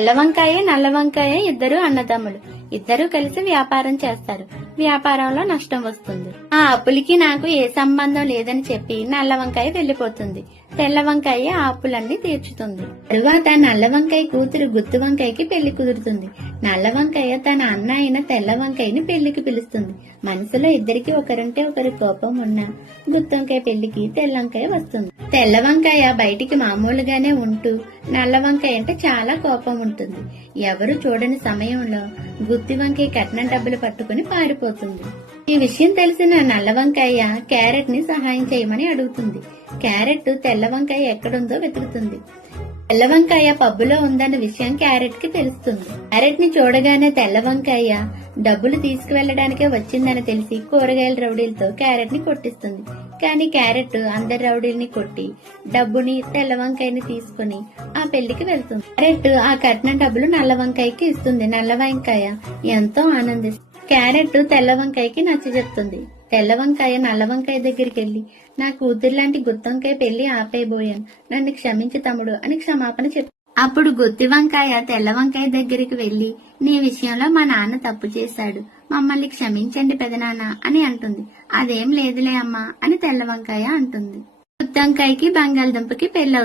తెల్ల వంకాయ నల్ల వంకాయ ఇద్దరు అన్నదమ్ములు. ఇద్దరు కలిసి వ్యాపారం చేస్తారు. వ్యాపారంలో నష్టం వస్తుంది. ఆ అప్పులకి నాకు ఏ సంబంధం లేదని చెప్పి నల్ల వంకాయ వెళ్లిపోతుంది. తెల్ల వంకాయ ఆ అప్పులన్నీ తీర్చుతుంది. తరువాత నల్ల వంకాయ కూతురు గుత్తు వంకాయకి పెళ్లి కుదురుతుంది. నల్ల వంకాయ తన అన్న అయిన తెల్ల వంకాయని పెళ్లికి పిలుస్తుంది. మనసులో ఇద్దరికి ఒకరంటే ఒకరి కోపం ఉన్నా గుత్తి వంకాయ పెళ్లికి తెల్ల వంకాయ వస్తుంది. తెల్ల వంకాయ బయటికి మామూలుగానే ఉంటూ నల్ల వంకాయ అంటే చాలా కోపం ఉంటుంది. ఎవరు చూడని సమయంలో గుత్తి వంకాయ కట్నం డబ్బులు పట్టుకుని పారిపోతుంది. ఈ విషయం తెలిసిన నల్ల వంకాయ క్యారెట్ ని సహాయం చేయమని అడుగుతుంది. క్యారెట్ తెల్ల వంకాయ ఎక్కడుందో వెతుకుతుంది. తెల్ల వంకాయ పబ్బులో ఉందన్న విషయం క్యారెట్ కి తెలుస్తుంది. క్యారెట్ ని చూడగానే తెల్ల వంకాయ డబ్బులు తీసుకువెళ్లడానికే వచ్చిందని తెలిసి కూరగాయల రౌడీలతో క్యారెట్ ని కొట్టిస్తుంది. కానీ క్యారెట్ అందరి రౌడీల్ని కొట్టి డబ్బుని తెల్ల వంకాయని తీసుకుని ఆ పెళ్లికి వెళ్తుంది. క్యారెట్ ఆ కట్నం డబ్బులు నల్ల వంకాయకి ఇస్తుంది. నల్ల వంకాయ ఎంతో ఆనందిస్తుంది. క్యారెట్ తెల్ల వంకాయకి నచ్చజెప్తుంది. తెల్ల వంకాయ నల్ల వంకాయ దగ్గరికి వెళ్లి నా కూతురు లాంటి గుత్తొంకాయ పెళ్లి ఆపేయబోయాను, నన్ను క్షమించి తమ్ముడు అని క్షమాపణ చెప్పి అప్పుడు గుత్తి వంకాయ తెల్ల వంకాయ దగ్గరికి వెళ్లి నీ విషయంలో మా నాన్న తప్పు చేశాడు, మమ్మల్ని క్షమించండి పెదనాన్న అని అంటుంది. అదేం లేదులే అమ్మా అని తెల్ల వంకాయ అంటుంది. గుత్తి వంకాయకి బంగాళదుంపకి పెళ్లి